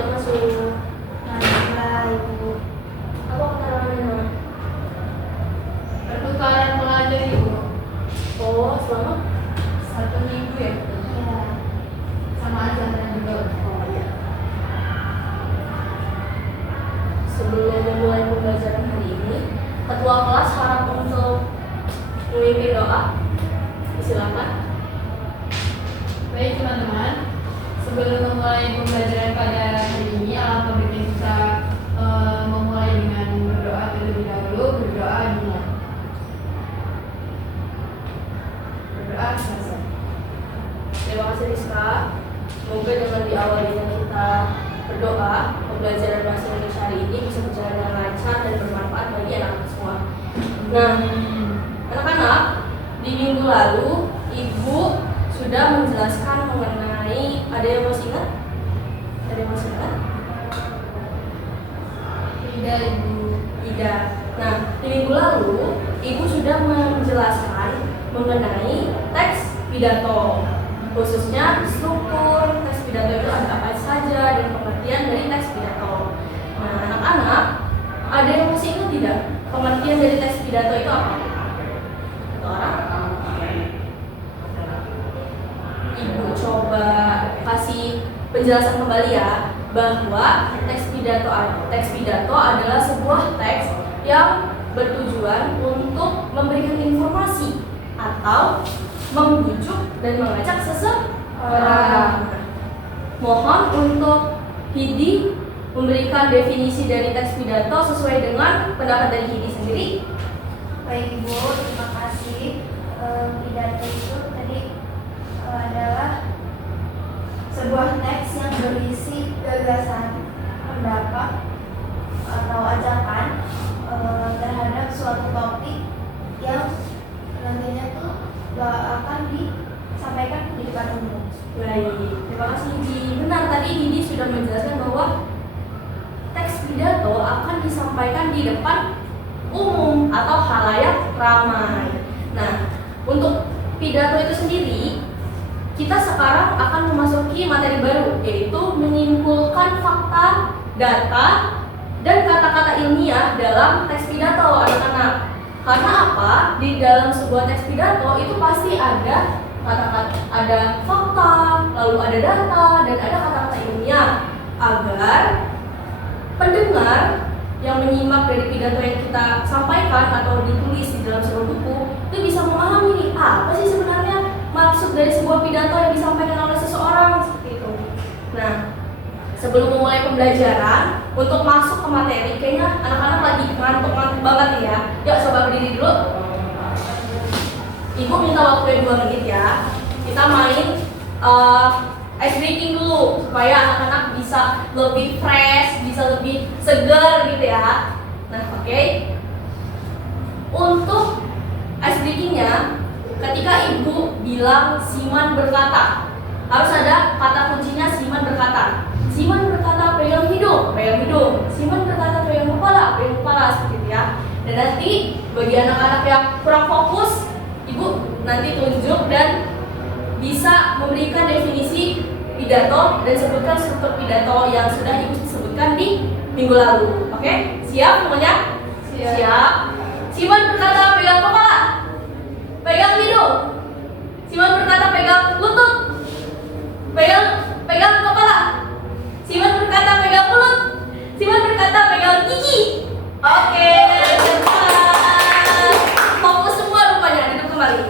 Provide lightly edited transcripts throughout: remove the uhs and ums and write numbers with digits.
tidak masuk. Nah, Ibu. Apa keterangannya? Pertukaran pelajar Ibu. Oh, selama 1 minggu ya? Iya. Sama aja dan juga. oh ya. Sebelum memulai pembelajaran hari ini, ketua kelas harap untuk memimpin doa. Silakan. Baik teman-teman, sebelum memulai pembelajaran pada hari ini, alangkah baiknya kita memulai dengan berdoa terlebih dahulu. Berdoa dulu. Berdoa selesai. Terima kasih Rizka. Semoga dengan diawalinya kita berdoa, pembelajaran bahasa Indonesia hari ini bisa berjalan dengan lancar dan bermanfaat bagi anak-anak semua. Nah, anak-anak, di minggu lalu Ibu sudah menjelaskan mengenai, ada yang masih ingat? Ada yang masih ingat? Tidak Ibu. Tidak. Nah, di minggu lalu Ibu sudah menjelaskan mengenai teks pidato, khususnya struktur teks pidato itu ada apa saja dan pengertian dari teks pidato. Nah, anak-anak, ada yang masih ingat tidak pengertian dari teks pidato itu apa? Satu orang? Ibu coba kasih penjelasan kembali ya, bahwa teks pidato adalah sebuah teks yang bertujuan untuk memberikan informasi atau membujuk dan mengajak seseorang. Mohon untuk Hidi memberikan definisi dari teks pidato sesuai dengan pendapat dari Hidi sendiri. Baik Ibu, terima kasih. Pidato itu tadi adalah sebuah teks yang berisi gagasan, pendapat atau ajakan terhadap suatu topik yang nantinya tuh akan disampaikan di depan umum. Baik, terima kasih Hidi. Benar, tadi Hidi sudah menjelaskan bahwa teks pidato akan disampaikan di depan umum atau khalayak ramai. Nah, untuk pidato itu sendiri, kita sekarang akan memasuki materi baru, yaitu menyimpulkan fakta, data, dan kata-kata ilmiah dalam teks pidato anak-anak. Karena apa? Di dalam sebuah teks pidato itu pasti ada kata-kata, ada fakta, lalu ada data, dan ada kata-kata ilmiah, agar pendengar yang menyimak dari pidato yang kita sampaikan atau ditulis di dalam sebuah buku itu bisa memahami nih, apa sih sebenarnya maksud dari sebuah pidato yang disampaikan oleh seseorang, seperti itu. Nah, sebelum memulai pembelajaran, untuk masuk ke materi, kayaknya anak-anak lagi ngantuk-ngantuk banget nih ya. Yuk coba berdiri dulu. Ibu minta waktu 2 menit ya. Kita main ice breaking dulu supaya anak-anak bisa lebih fresh, bisa lebih segar gitu ya. Nah, oke. Untuk ice breakingnya, ketika Ibu bilang Siman berkata, harus ada kata kuncinya Siman berkata. Siman berkata pegang hidung, pegang hidung. Siman berkata pegang kepala, seperti itu ya. Dan nanti bagi anak-anak yang kurang fokus, Ibu nanti tunjuk dan bisa memberikan definisi pidato dan sebutkan struktur pidato yang sudah Ibu sebutkan di minggu lalu. Oke? Siap semuanya? Siap. Siman berkata pegang kepala, pegang hidung. Siman berkata pegang lutut, pegang kepala. Siman berkata pegang mulut. Siman berkata pegang gigi. Oke, cepat. Fokus semua rupanya, duduk kembali.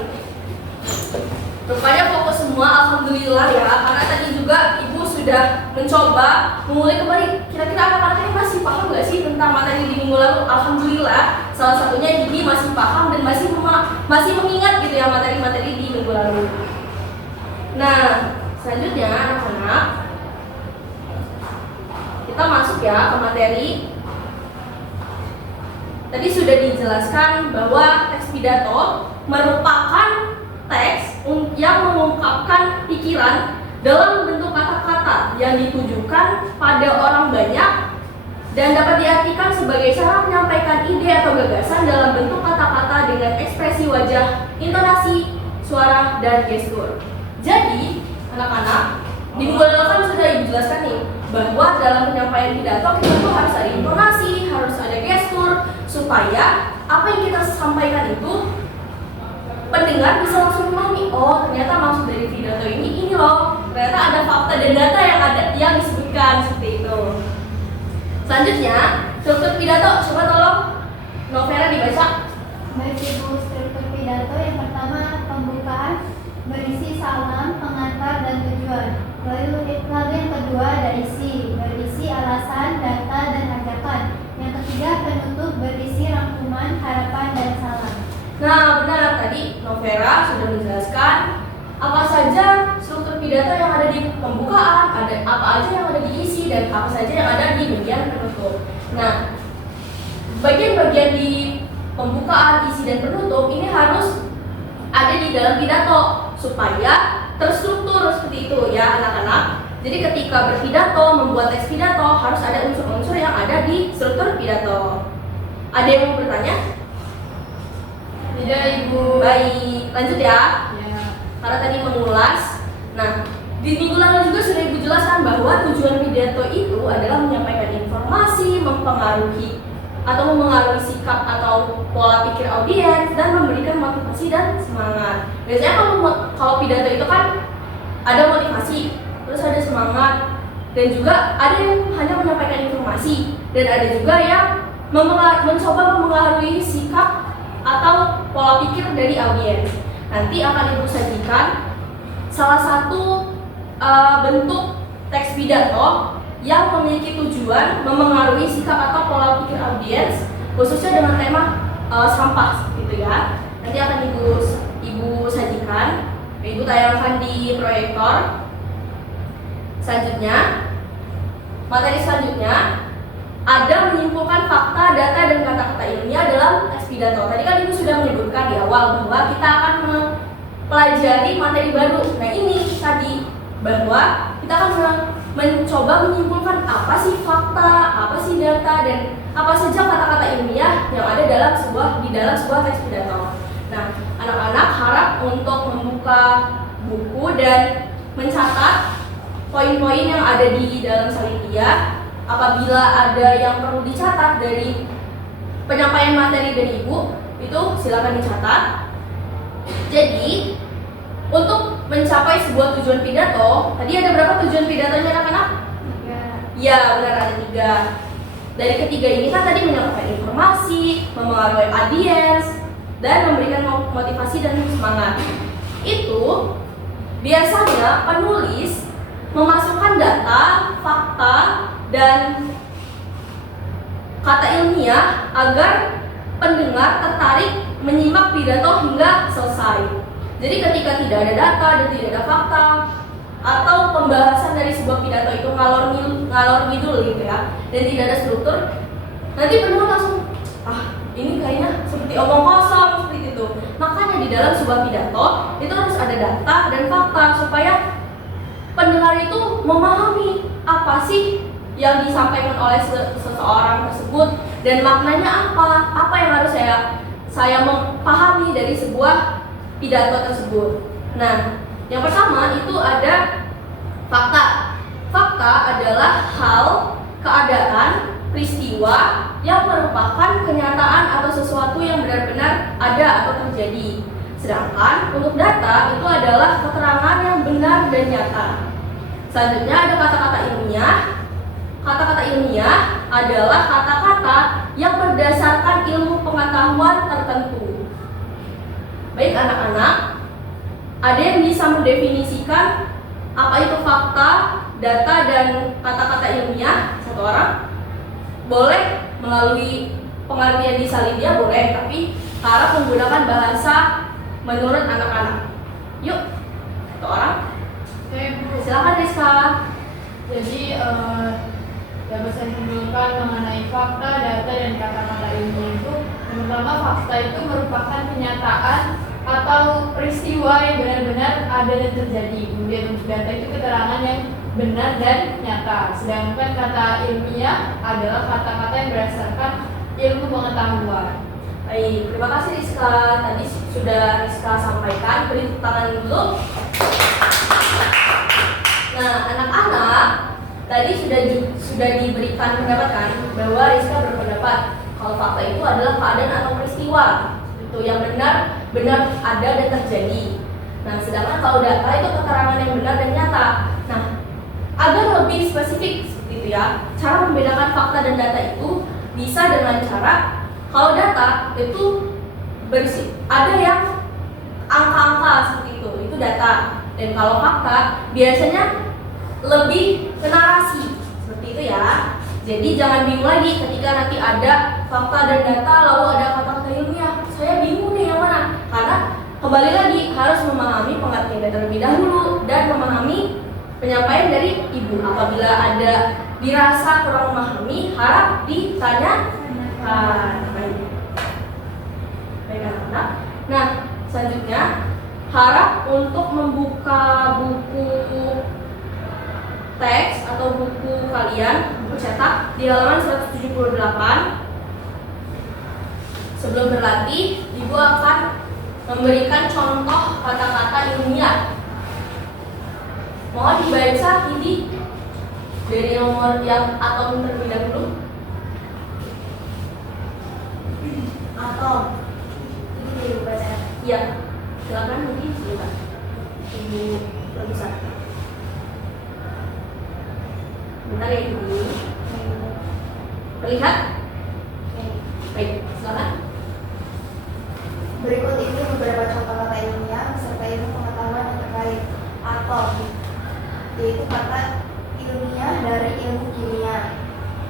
Rupanya fokus semua, alhamdulillah ya. Karena tadi juga Ibu sudah mencoba memulai kembali. Kira-kira anak-anak ini masih paham nggak sih tentang materi di minggu lalu? Alhamdulillah, salah satunya Gigi masih paham dan masih mengingat gitu ya materi-materi di minggu lalu. Nah, selanjutnya anak-anak, kita masuk ya ke materi. Tadi sudah dijelaskan bahwa teks pidato merupakan teks yang mengungkapkan pikiran dalam bentuk kata-kata yang ditujukan pada orang banyak dan dapat diartikan sebagai cara menyampaikan ide atau gagasan dalam bentuk kata-kata dengan ekspresi wajah, intonasi, suara, dan gestur. Jadi, anak-anak, di minggu lalu kan sudah dijelaskan nih bahwa dalam penyampaian pidato kita tuh harus ada intonasi, harus ada gestur, supaya apa yang kita sampaikan itu pendengar bisa langsung memahami, oh ternyata maksud dari pidato ini loh, ternyata ada fakta dan data yang disebutkan seperti itu. Selanjutnya, struktur pidato, coba tolong Novera dibaca. Baik Ibu, struktur pidato yang pertama pembukaan berisi salam, pengantar, dan tujuan. Lalu yang kedua ada berisi alasan, data, dan ajakan. Yang ketiga penutup berisi rangkuman, harapan, dan salam. Nah benar, tadi Novera sudah menjelaskan apa saja struktur pidato yang ada di pembukaan, ada apa aja yang ada di isi, dan apa saja yang ada di bagian penutup. Nah, bagian-bagian di pembukaan, isi, dan penutup ini harus ada di dalam pidato supaya terstruktur seperti itu ya anak-anak. Jadi ketika berpidato, membuat teks pidato harus ada unsur-unsur yang ada di struktur pidato. Ada yang mau bertanya? Tidak, Ibu. Baik, lanjut ya. Ya. Karena tadi mengulas. Nah, di minggu lalu juga sudah Ibu jelaskan bahwa tujuan pidato itu adalah menyampaikan informasi, mempengaruhi sikap atau pola pikir audiens, dan memberikan motivasi dan semangat. Biasanya kalau pidato itu kan ada motivasi, terus ada semangat, dan juga ada yang hanya menyampaikan informasi, dan ada juga yang mencoba mempengaruhi sikap atau pola pikir dari audiens. Nanti akan Ibu sajikan salah satu bentuk teks pidato yang memiliki tujuan mempengaruhi sikap atau pola pikir audiens, khususnya dengan tema sampah gitu ya. Nanti akan Ibu sajikan, Ibu tayangkan di proyektor. Selanjutnya, materi selanjutnya ada menyimpulkan fakta, data, dan kata-kata ilmiah dalam teks pidato. Tadi kan Ibu sudah menyebutkan di awal bahwa kita akan mempelajari materi baru. Nah ini tadi bahwa kita akan mencoba menyimpulkan apa sih fakta, apa sih data, dan apa saja kata-kata ilmiah yang ada di dalam sebuah teks pidato. Nah, anak-anak harap untuk membuka buku dan mencatat poin-poin yang ada di dalam salinia. Apabila ada yang perlu dicatat dari penyampaian materi dari Ibu, itu silakan dicatat. Jadi, untuk mencapai sebuah tujuan pidato, tadi ada berapa tujuan pidatonya anak-anak? 3. Ya, benar, ada 3. Dari ketiga ini kan tadi menyampaikan informasi, mempengaruhi audiens, dan memberikan motivasi dan semangat. Itu biasanya penulis memasukkan data, fakta, dan kata ilmiah agar pendengar tertarik menyimak pidato hingga selesai. Jadi ketika tidak ada data dan tidak ada fakta atau pembahasan dari sebuah pidato itu ngalor ngidul gitu ya, dan tidak ada struktur, nanti pendengar langsung ini kayaknya seperti omong kosong seperti itu. Makanya di dalam sebuah pidato itu harus ada data dan fakta supaya pendengar itu memahami apa sih yang disampaikan oleh seseorang tersebut dan maknanya apa yang harus saya memahami dari sebuah pidato tersebut. Nah, yang pertama itu ada fakta. Fakta adalah hal, keadaan, peristiwa yang merupakan kenyataan atau sesuatu yang benar-benar ada atau terjadi. Sedangkan untuk data itu adalah keterangan yang benar dan nyata. Selanjutnya ada kata-kata ilmiah. Kata-kata ilmiah adalah kata-kata yang berdasarkan ilmu pengetahuan tertentu. Baik anak-anak, ada yang bisa mendefinisikan apa itu fakta, data, dan kata-kata ilmiah? Satu orang? Boleh melalui pengertian di salinia boleh, tapi harap menggunakan bahasa menurut anak-anak. Yuk, satu orang. Oke, Bu. Silakan Rizka. Jadi dapat saya simpulkan mengenai fakta, data, dan kata-kata ilmiah itu. Yang pertama, fakta itu merupakan kenyataan atau peristiwa yang benar-benar ada dan terjadi. Kemudian untuk data itu keterangan yang benar dan nyata. Sedangkan kata ilmiah adalah kata-kata yang berdasarkan ilmu pengetahuan. Baik, terima kasih Rizka. Tadi sudah Rizka sampaikan. Beri tepuk tangan dulu. Nah, anak-anak, tadi sudah diberikan pendapat kan bahwa Rizka berpendapat kalau fakta itu adalah keadaan atau peristiwa itu yang benar ada dan terjadi. Nah, sedangkan kalau data itu keterangan yang benar dan nyata. Nah, agar lebih spesifik seperti itu ya, cara membedakan fakta dan data itu bisa dengan cara kalau data itu ada yang angka-angka seperti itu data. Dan kalau fakta biasanya lebih ke narasi seperti itu ya. Jadi jangan bingung lagi ketika nanti ada fakta dan data lalu ada kata-kata ilmiah. Saya bingung nih yang mana? Karena kembali lagi harus memahami pengertian data terlebih dahulu dan memahami penyampaian dari ibu. Apabila ada dirasa kurang memahami, harap ditanyakan. Baik anak-anak. Nah, selanjutnya harap untuk membuka buku teks atau buku kalian, buku cetak di halaman 178. Sebelum berlatih, ibu akan memberikan contoh kata-kata ilmiah. Mohon dibaca ini dari nomor yang atom terlebih dahulu. Atom. Ini ibu baca. Iya, silakan mungkin silakan. Ibu Produser. Bentar ya ibu. Melihat? Baik, silakan. Berikut ini beberapa contoh kata ilmiah beserta ilmu pengetahuan yang terkait. Atom, yaitu kata ilmiah dari ilmu kimia.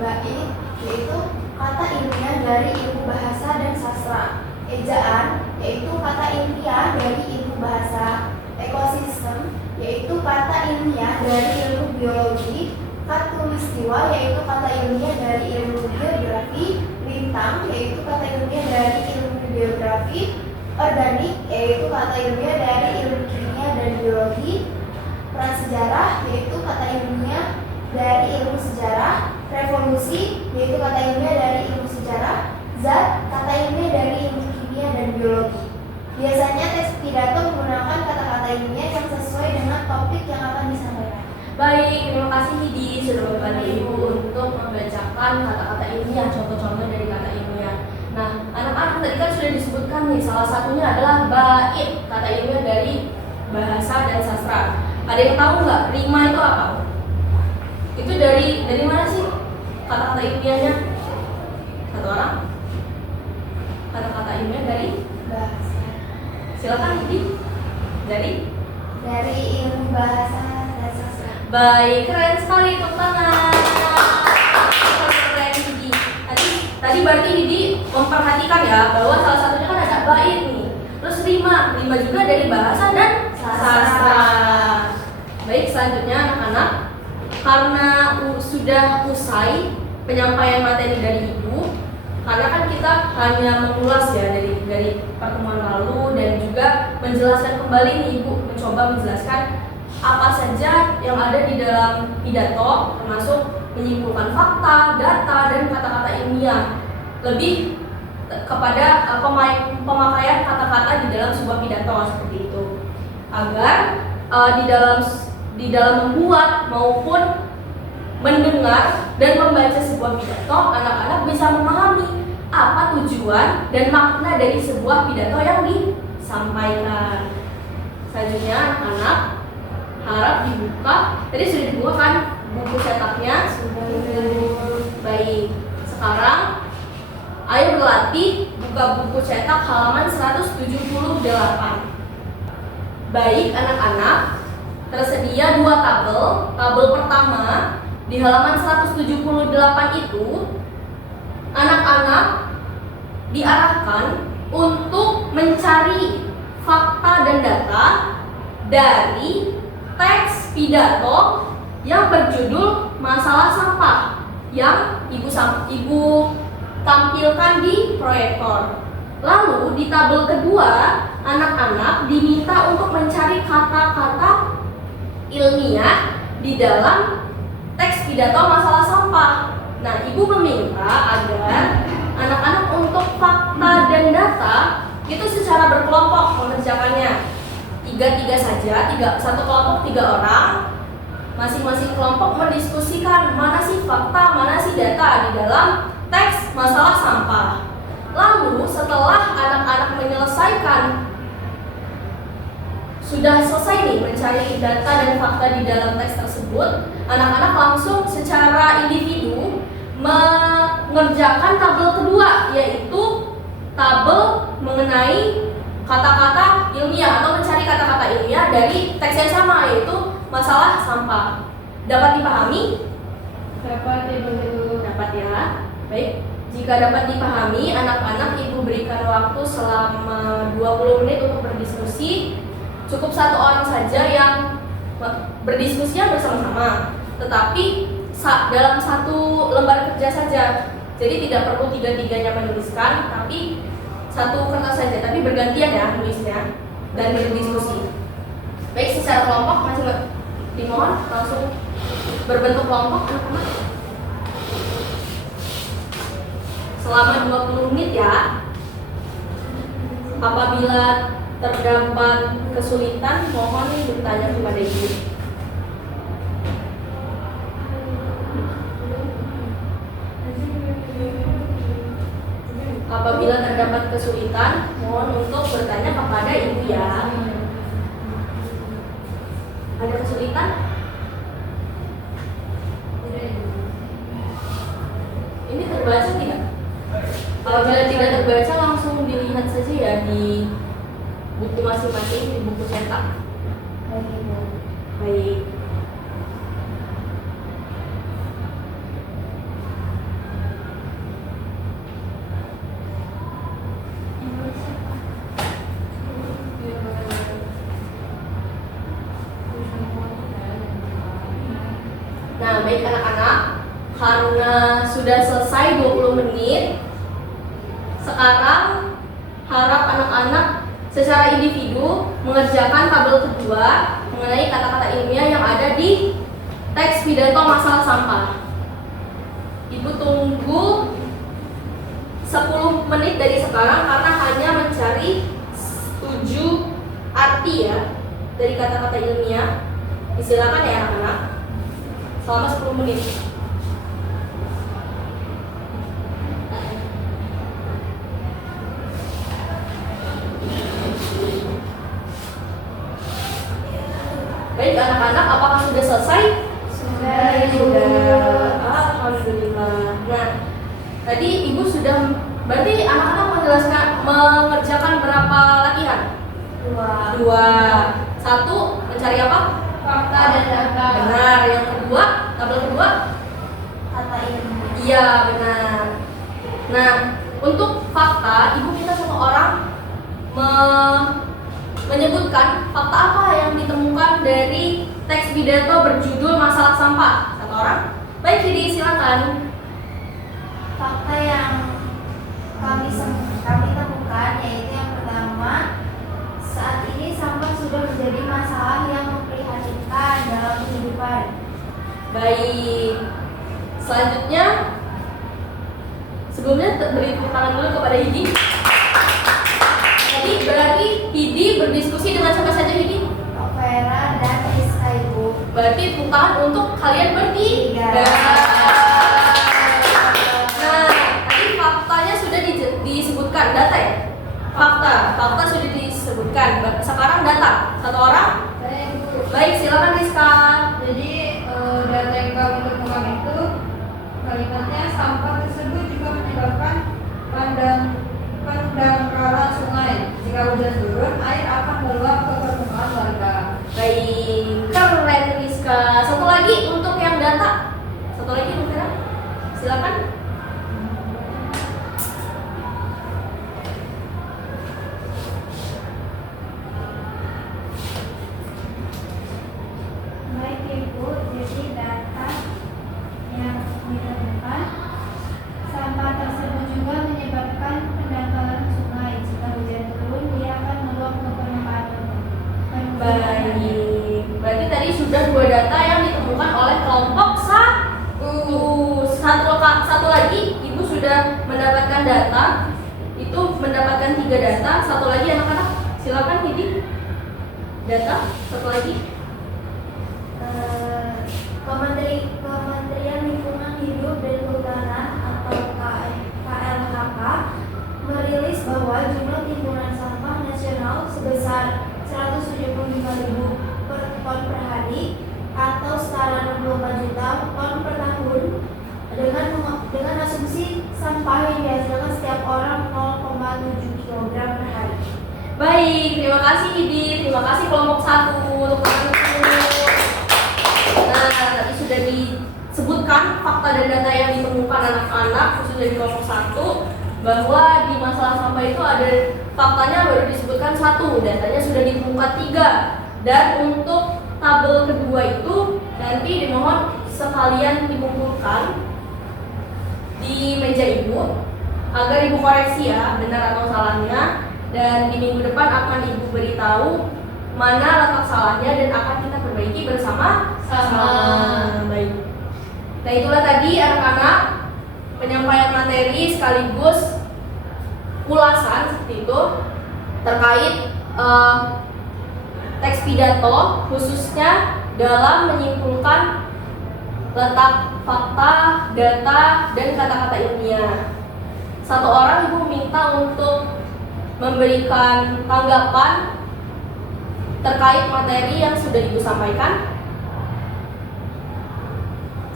Bait, yaitu kata ilmiah dari ilmu bahasa dan sastra. Ejaan, yaitu kata ilmiah dari ilmu bahasa. Ekosistem, yaitu kata ilmiah dari ilmu biologi. Khatulistiwa, yaitu kata ilmiah dari ilmu geografi. Lintang, yaitu kata ilmiah dari ilmu geografi. Organik, yaitu kata ilmiah dari ilmu kimia dan biologi. Prasejarah, yaitu kata ilmiah dari ilmu sejarah. Revolusi, yaitu kata ilmiah dari ilmu sejarah. Zat, kata ilmiah dari ilmu kimia dan biologi. Biasanya teks pidato menggunakan kata-kata ilmiah yang sesuai dengan topik yang akan disampaikan. Baik, terima kasih Hidi sudah membantu ibu untuk membacakan kata-kata ilmiah, contoh-contoh dari kata ilmiah. Nah, anak-anak tadi kan sudah disebutkan nih, salah satunya adalah bait, kata ilmiah dari bahasa dan sastra. Ada yang tahu nggak rima itu apa? Itu dari mana sih kata-kata ilmiahnya? Satu orang? Kata-kata ilmiah dari Bahasa. silakan Hidi. Dari Ilmu bahasa dan sastra. baik, keren sekali, tepuk tangan. Keren Hidi. Tadi berarti Hidi memperhatikan ya bahwa salah satunya kan ada bait nih. Terus rima juga dari bahasa dan sastra. Baik, selanjutnya anak-anak, karena sudah usai penyampaian materi dari ibu, karena kan kita hanya mengulas ya dari pertemuan lalu dan juga menjelaskan kembali nih ibu mencoba menjelaskan apa saja yang ada di dalam pidato, termasuk menyimpulkan fakta, data, dan kata-kata ilmiah. Lebih kepada pemakaian kata-kata di dalam sebuah pidato seperti itu, agar di dalam membuat maupun mendengar dan membaca sebuah pidato, anak-anak bisa memahami apa tujuan dan makna dari sebuah pidato yang disampaikan. Selanjutnya anak-anak harap dibuka. Tadi sudah dibuka kan buku cetaknya? Sudah. Baik. Sekarang ayo berlatih buka buku cetak halaman 178. Baik anak-anak, tersedia dua tabel. Tabel pertama di halaman 178 itu anak-anak diarahkan untuk mencari fakta dan data dari teks pidato yang berjudul Masalah Sampah yang ibu tampilkan di proyektor. Lalu di tabel kedua, anak-anak diminta untuk mencari kata-kata ilmiah di dalam teks pidato masalah sampah. Nah, ibu meminta agar anak-anak untuk fakta dan data itu secara berkelompok mengerjakannya. 3-3 saja, satu kelompok 3 orang. masing-masing kelompok mendiskusikan mana sih fakta, mana sih data di dalam teks masalah sampah. Lalu setelah anak-anak menyelesaikan, sudah selesai nih mencari data dan fakta di dalam teks tersebut, anak-anak langsung secara individu mengerjakan tabel kedua, yaitu tabel mengenai kata-kata ilmiah atau mencari kata-kata ilmiah dari teks yang sama, yaitu masalah sampah. Dapat dipahami? Dapat Ibu. Dapat ya. Baik. Jika dapat dipahami, anak-anak Ibu berikan waktu selama 20 menit untuk berdiskusi. Cukup satu orang saja yang berdiskusinya bersama-sama, tetapi dalam satu lembar kerja saja. Jadi tidak perlu tiga-tiganya menuliskan, tapi satu kertas saja, tapi bergantian ya nulisnya dan berdiskusi. Baik, secara kelompok masih dimohon langsung berbentuk kelompok anak-anak. Selama 20 menit ya. Apabila terdapat kesulitan, mohon bertanya kepada Ibu. Apabila terdapat kesulitan, mohon untuk bertanya kepada Ibu ya. Ada kesulitan? Ini terbaca tidak? Apabila tidak terbaca, langsung dilihat saja ya di buku masing-masing, di buku cetak. Baik. Nah, baik anak-anak, karena sudah selesai 20 menit, sekarang harap anak-anak secara individu mengerjakan tabel kedua mengenai kata-kata ilmiah yang ada di teks pidato masalah sampah. Ibu tunggu 10 menit dari sekarang karena hanya mencari 7 arti ya dari kata-kata ilmiah. Silakan ya anak-anak. Selama 10 menit. Baik anak-anak, apakah sudah selesai? Sudah. Alhamdulillah. Nah, tadi Ibu sudah, berarti anak-anak mengerjakan berapa latihan? 2. 1, mencari apa? Fakta dan data. Benar. Yang kedua, tabel kedua? Kata ilmiah. Iya, benar. Nah, untuk fakta, Ibu minta satu orang menyebutkan fakta apa yang ditemukan dari teks pidato berjudul masalah sampah. Satu orang. Baik, jadi silakan. Fakta yang kami temukan yaitu yang pertama, saat ini sampah sudah menjadi masalah yang memprihatinkan dalam kehidupan. Baik. Selanjutnya, sebelumnya beri tepuk tangan dulu kepada Hidi. Jadi berarti Hidi berdiskusi dengan siapa saja Hidi? Vera dan Rizka Ibu. Berarti tepuk tangan untuk kalian bertiga. Nah, tadi faktanya sudah disebutkan, data ya? Fakta sudah disebutkan. Sekarang data, satu orang. Baik, silakan Rizka. Jadi data yang kami temukan itu kalimatnya sampah tersebut juga menyebabkan pendangkalan sungai. Jika hujan turun, air akan meluap ke permukaan warga. Baik, keren Rizka. Satu lagi untuk yang data. Satu lagi Bu Vera. Silakan. Baik Ibu, jadi data yang ditemukan, sampah tersebut juga menyebabkan pendangkalan sungai. Jika hujan turun, dia akan meluap ke permukaan laut. Baik. Berarti tadi sudah 2 data yang ditemukan oleh kelompok 1. Satu lagi Ibu sudah mendapatkan data. Itu mendapatkan 3 data. Satu lagi anak-anak. Silakan Hidi. Data. Satu lagi. Kementerian Lingkungan Hidup dan Kehutanan atau KLHK merilis bahwa jumlah timbunan sampah nasional sebesar 175.000 per ton per hari atau setara 64 juta ton per tahun dengan asumsi sampah yang dihasilkan setiap orang 0,7 kg per hari. Baik, terima kasih Idi, terima kasih kelompok 1 untuk Nah, tadi sudah disebutkan fakta dan data yang ditemukan anak-anak khususnya di kelompok 1 bahwa di masalah sampah itu ada faktanya baru disebutkan 1, datanya sudah ditemukan 3, dan untuk tabel kedua itu nanti dimohon sekalian dikumpulkan di meja ibu agar ibu koreksi ya benar atau salahnya, dan di minggu depan akan ibu beritahu mana letak salahnya dan akan kita perbaiki bersama-sama. Baik. Nah itulah tadi anak-anak penyampaian materi sekaligus ulasan seperti itu terkait teks pidato khususnya dalam menyimpulkan letak fakta, data, dan kata-kata ilmiah. Satu orang ibu minta untuk memberikan tanggapan terkait materi yang sudah ibu sampaikan.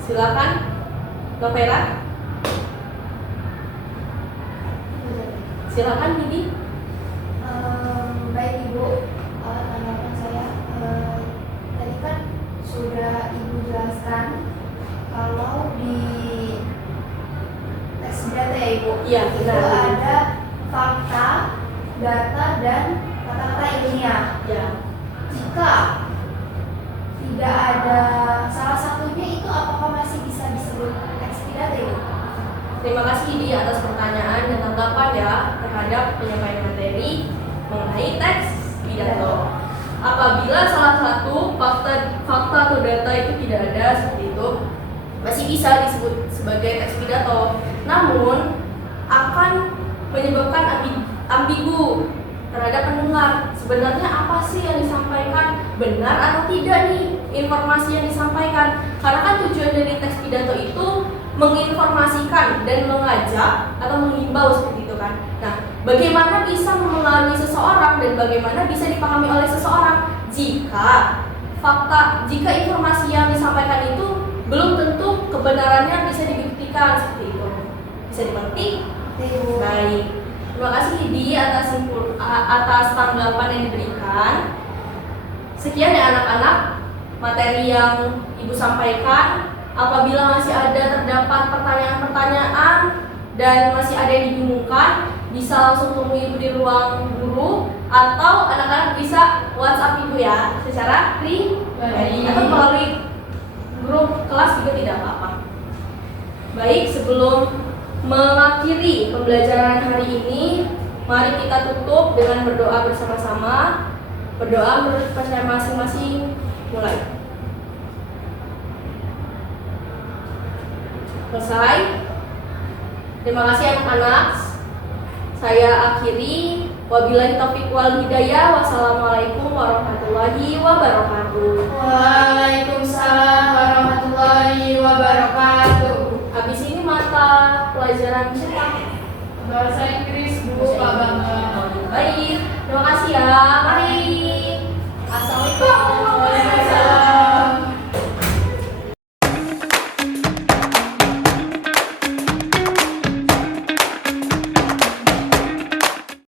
Silakan, Novera. Silakan, Didi. Baik Ibu, tanggapan saya tadi kan sudah Ibu jelaskan kalau di tes data ya Ibu, Iya, itu benar. ada fakta, data, dan kata-kata ilmiah. Ya. Jika tidak ada salah satunya itu apakah masih bisa disebut teks pidato Ibu? Terima kasih Didi atas pertanyaan dan tanggapan ya terhadap penyampaian materi mengenai teks pidato. Apabila salah satu fakta atau data itu tidak ada seperti itu, masih bisa disebut sebagai teks pidato. Namun akan menyebabkan ambigu terhadap pendengar. Sebenarnya apa sih yang disampaikan, benar atau tidak nih informasi yang disampaikan? Karena kan tujuan dari teks pidato itu menginformasikan dan mengajak atau mengimbau seperti itu kan. Nah, bagaimana bisa memengaruhi seseorang dan bagaimana bisa dipahami oleh seseorang jika informasi yang disampaikan itu belum tentu kebenarannya bisa dibuktikan seperti itu. Bisa dimengerti? Baik. Terima kasih Didi atas tanggapan yang diberikan. Sekian ya anak-anak materi yang Ibu sampaikan. Apabila masih ada terdapat pertanyaan-pertanyaan dan masih ada yang dibingungkan, bisa langsung temui Ibu di ruang guru atau anak-anak bisa WhatsApp Ibu ya secara pribadi atau melalui grup kelas juga tidak apa-apa. Baik, sebelum mengakhiri pembelajaran hari ini, mari kita tutup dengan berdoa bersama-sama. Berdoa menurut percaya masing-masing. Mulai. Selesai. Terima kasih anak-anak. Saya akhiri. Wabillahi taufiq wal hidayah. Wassalamualaikum warahmatullahi wabarakatuh. Waalaikumsalam warahmatullahi wabarakatuh. Habis ini mata pelajaran siapa? Bahasa Inggris Bu Pak Bambang. Baik. Terima kasih ya. Mari. Assalamualaikum. Waalaikumsalam.